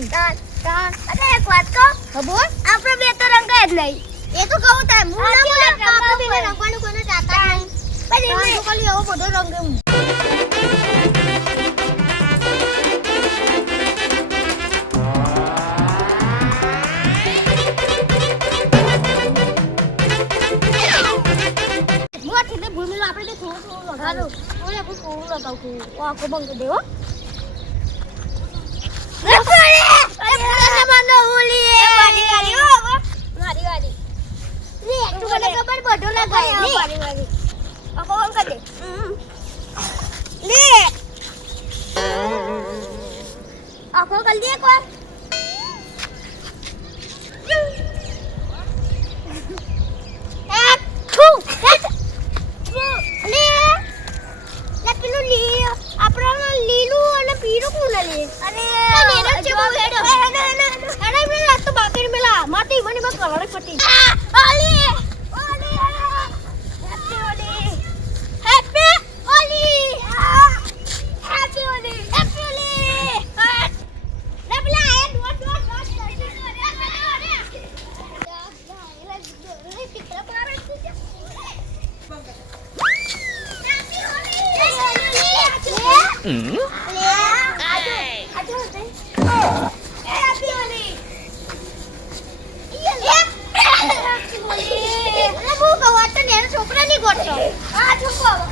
નહીં અરે એક વાત કહું ખબર આપણે બે તો રંગાય જ નહીં એ તો કહું તાર હું ના બોલે આપણે બેને રંગવાનું કોને જાતા નહીં પણ એમને તો ખાલી આવો બધો રંગ હું મોટી ભૂમિ આપણે થોડું લગાડો ઓલે કોઈ કોણ લગાવતું ઓ આખો બંધ દેવો આખો કલ દે કોણ લીલું અને પીળું કોણ લે અરે એનો ચેબો હેડો અરે મે આ તો બાકી મેલા માટી મને બસ કલર પટી ઓલી ઓલી હેપી ઓલી હેપી ઓલી હેપી ઓલી ના પેલા આ ડોટ છોકરાની ગોઠો આ છોકરો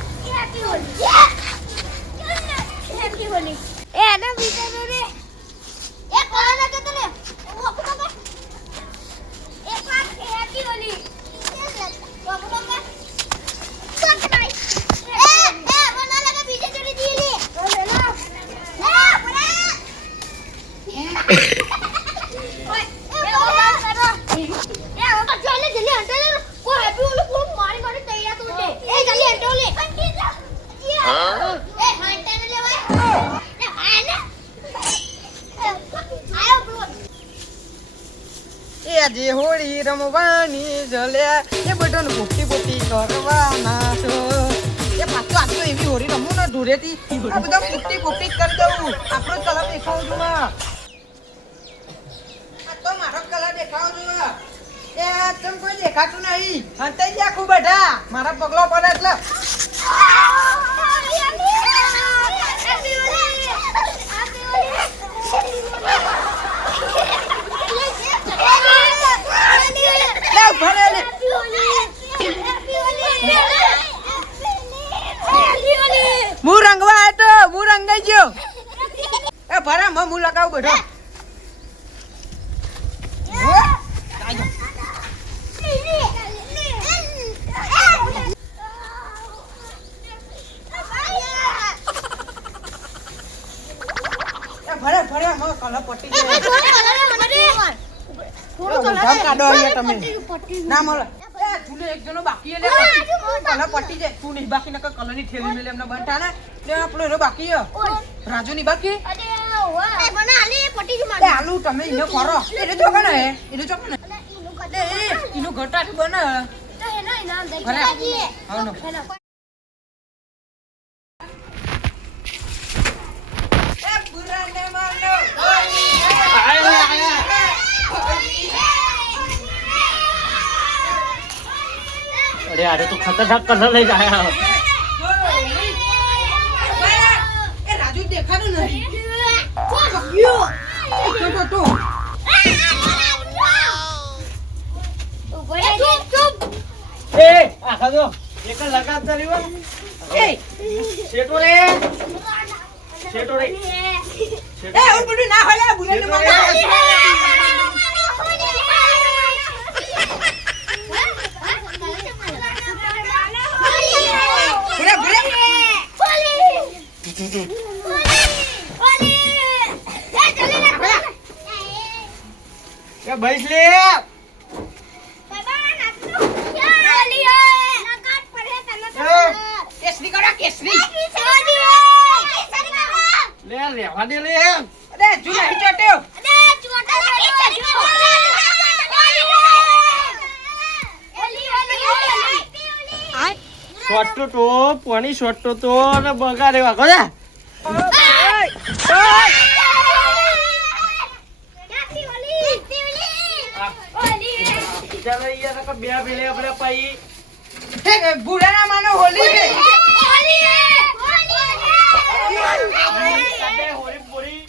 હેપી હોલી એ આના વિચારો રે એ કોણ હતો તને એક વાત હેપી હોલી જે હોળી રમવાની જલ્યા એ બધાને પોપટી કરવાના છો એ પાછું આટલું એવી હોળી રમવું ને ધૂળેથી આ બધા પોપટી કરી દઉં આપણો કલર દેખાવ છું આ તો મારો કલર દેખાવ છું એ તમ કોઈ દેખાતું નહીં હંતાઈ ગયા ખૂબ બધા મારા પગલો પડે એટલે હું રંગવા આવ્યો તો હું રંગાઈ ગયો એ ભરા હું લગાવું બધો ભરે ભરે કલર પટી જાય તમે ના મળે તું એક જણો બાકી એટલે કલર પટી જાય તું નહીં બાકી નકર કલર ની થેલી મેલે એમને બંટા ને લે આપણો એનો બાકી રાજુ ની બાકી આલુ તમે એને કરો એને જો કને એને જો કને એનું ઘટાટ બને ભરે હા નો એ પૂરા ને મારનો अरे अरे तो खतरनाक कलर ले जाया ए राजू देखानो नहीं तो ए आखा दो एक लगा तरीवा ए सेटो रे ए और बड़ी ना होला बुले ने मार क्या बैठ ले केसरी करो केसरी ले लेवा दे ले अरे जुला ही चोट्यो शॉट तो पानी शॉट तो ने बगा रे वाको जा કે બે પેલે આપણે પાઈ હે ભૂલેના માનો હોલી છે કાઢે હોરી પોરી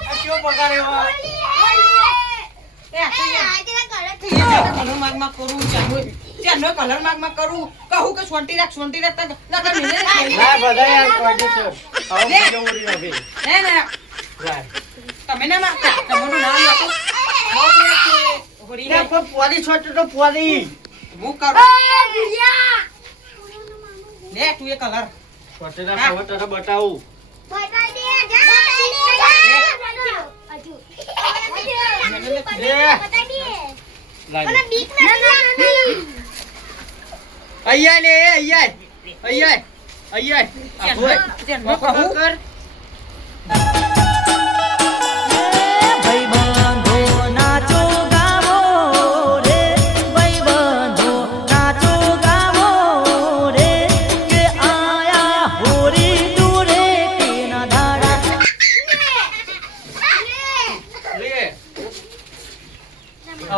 આ કેવો પગારે વા એ આ કલર માગમાં કરું ચાલો કલર માગમાં કરું કહું કે સોંટી રાખ લગા મિલે ના બધા યાર કોડે છે આવો બીજો હોરી નથી હે ને લાય તમે ના માગતા તમારું નામ લખો હોરી ને પણ પોરી છોટો તો પોરી હું કરું લે તું એ કલર છોટેના ખબર તને બતાવું લાય અહીંયા લે અહીંયા હું કહું કર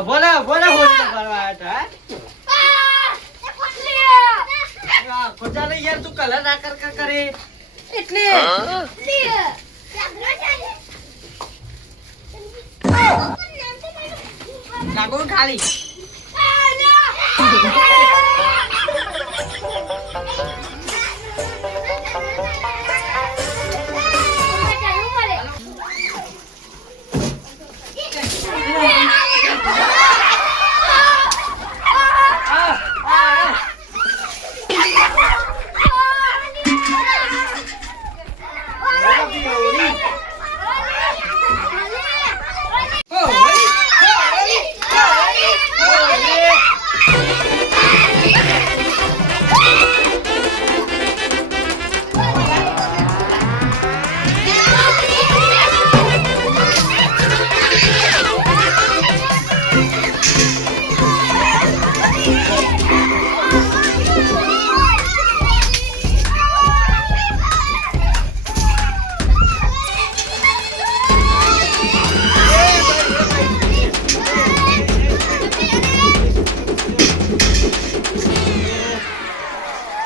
બોલા હોળી કરવા આવ્યા હતા ખોટા નહીં યાર તું કલર ના કર કરે એટલે લાગો ખાલી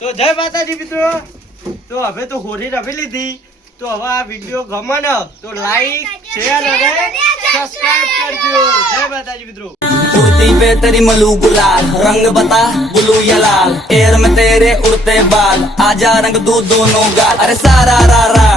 તો જય માતાજી મિત્રો તો હવે તો હોળી રમી લીધી તો હવે આ વિડિયો ગમે ને તો લાઈક શેર અને સબસ્ક્રાઇબ કરજો જય માતાજી મિત્રો कुर्ती पे तेरी मलू गुलाल रंग बता ब्लू या लाल एयर में तेरे उड़ते बाल आजा रंग दूध दोनों गाल अरे सारा रा रा